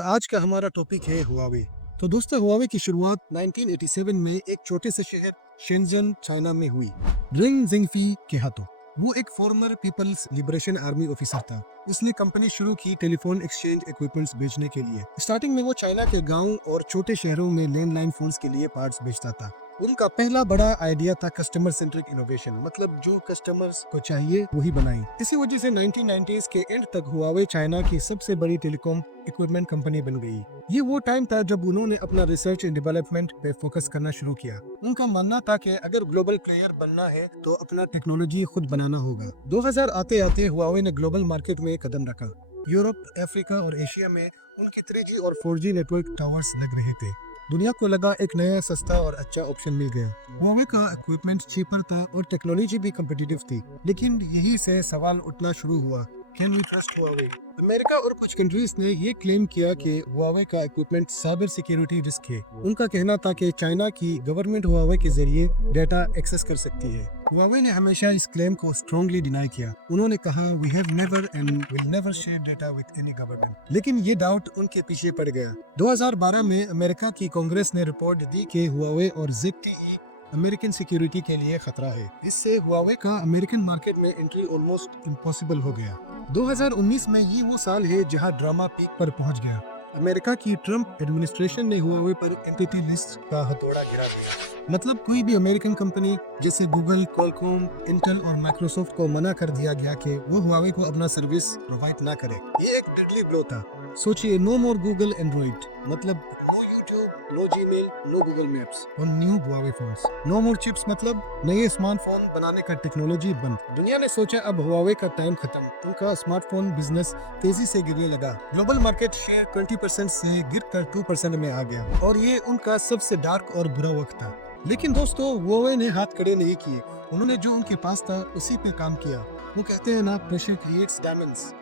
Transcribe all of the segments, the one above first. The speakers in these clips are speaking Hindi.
आज का हमारा टॉपिक है हुआवे। तो दोस्तों, हुआवे की शुरुआत 1987 में एक छोटे से शहर शेंजन चाइना में हुई, रिंग जिंगफी के हाथों। वो एक former People's Liberation Army officer था। उसने कंपनी शुरू की टेलीफोन एक्सचेंज इक्विपमेंट्स बेचने के लिए। स्टार्टिंग में वो चाइना के गांव और छोटे शहरों में लैंडलाइन फोन्स के लिए पार्ट्स बेचता था। उनका पहला बड़ा आइडिया था कस्टमर सेंट्रिक इनोवेशन, मतलब जो कस्टमर्स को चाहिए वही बनाई। इसी वजह से 1990s के एंड तक हुआवे चाइना की सबसे बड़ी टेलीकॉम इक्विपमेंट कंपनी बन गई। ये वो टाइम था जब उन्होंने अपना रिसर्च एंड डेवलपमेंट पे फोकस करना शुरू किया। उनका मानना था कि अगर ग्लोबल प्लेयर बनना है तो अपना टेक्नोलॉजी खुद बनाना होगा। 2000 आते आते हुआवे ने ग्लोबल मार्केट में कदम रखा। यूरोप, अफ्रीका और एशिया में उनकी 3G और 4G नेटवर्क टावर्स लग रहे थे। दुनिया को लगा एक नया सस्ता और अच्छा ऑप्शन मिल गया। हुआवे का इक्विपमेंट चीपर था और टेक्नोलॉजी भी कम्पिटिटिव थी। लेकिन यही से सवाल उठना शुरू हुआ, can we trust Huawei? America और कुछ कंट्रीज ने ये क्लेम किया कि हुआवे का इक्विपमेंट साइबर सिक्योरिटी रिस्क है। उनका कहना था कि चाइना की गवर्नमेंट हुआवे के जरिए डेटा एक्सेस कर सकती है। हुआवे ने हमेशा इस क्लेम को स्ट्रांगली डिनाई किया। उन्होंने कहा, we have never and will never share data with any government. लेकिन ये डाउट उनके पीछे पड़ गया। 2012 में अमेरिका की कांग्रेस ने रिपोर्ट दी कि हुआवे और ZTE अमेरिकन सिक्योरिटी के लिए खतरा है। इससे हुआवे का अमेरिकन मार्केट में एंट्री ऑलमोस्ट इम्पॉसिबल हो गया। 2019 में ये वो साल है जहां ड्रामा पीक पर पहुंच गया। अमेरिका की ट्रंप एडमिनिस्ट्रेशन ने हुआवे पर एंटिटी लिस्ट का हथौड़ा गिरा दिया। मतलब कोई भी अमेरिकन कंपनी जैसे गूगल, क्वालकॉम, इंटेल और माइक्रोसॉफ्ट को मना कर दिया गया कि वो हुआवे को अपना सर्विस प्रोवाइड ना करे। ये एक डेडली ब्लो था। सोचिए, नो मोर गूगल एंड्रॉइड, मतलब no YouTube, no Gmail, no Google Maps on new Huawei phones. No more chips, मतलब नए स्मार्टफोन बनाने का टेक्नोलॉजी बंद। दुनिया ने सोचा अब हुआवे का टाइम खत्म। उनका स्मार्टफोन बिजनेस तेजी से गिरने लगा। ग्लोबल मार्केट शेयर 20% से गिरकर 2% में आ गया और ये उनका सबसे डार्क और बुरा वक्त था। लेकिन दोस्तों, हुआवे ने हाथ खड़े नहीं किए। उन्होंने जो उनके पास था उसी पे काम किया। वो कहते हैं ना, प्रेशर क्रिएट्स डायमंड्स।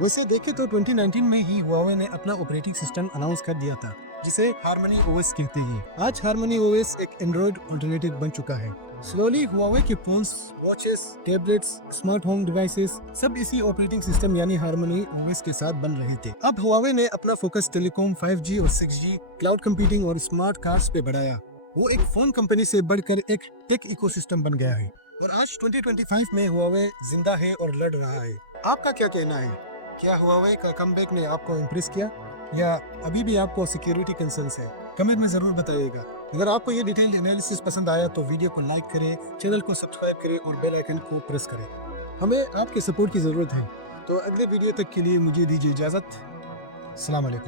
वैसे देखे तो 2019 में ही हुआवे ने अपना ऑपरेटिंग सिस्टम अनाउंस कर दिया था, जिसे हार्मनी ओएस कहते हैं। आज हार्मनी ओएस एक एंड्रॉइड अल्टरनेटिव बन चुका है। स्लोली हुआवे के phones, watches, tablets, smart home devices सब इसी ऑपरेटिंग सिस्टम यानी हार्मनी ओएस के साथ बन रहे थे। अब हुआवे ने अपना फोकस टेलीकॉम, 5G और 6G, क्लाउड कंप्यूटिंग और स्मार्ट कार्स पे बढ़ाया। वो एक फोन कंपनी से बढ़कर एक टेक इकोसिस्टम बन गया है। और आज 2025 में हुआवे जिंदा है और लड़ रहा है। आपका क्या कहना है? क्या हुआवे का कमबैक ने आपको इम्प्रेस किया, या अभी भी आपको सिक्योरिटी कंसर्न्स है? कमेंट में जरूर बताइएगा। अगर आपको ये डिटेल एनालिसिस पसंद आया तो वीडियो को लाइक करें, चैनल को सब्सक्राइब करें और बेल आइकन को प्रेस करें। हमें आपके सपोर्ट की जरूरत है। तो अगले वीडियो तक के लिए मुझे दीजिए इजाजत। अस्सलाम वालेकुम।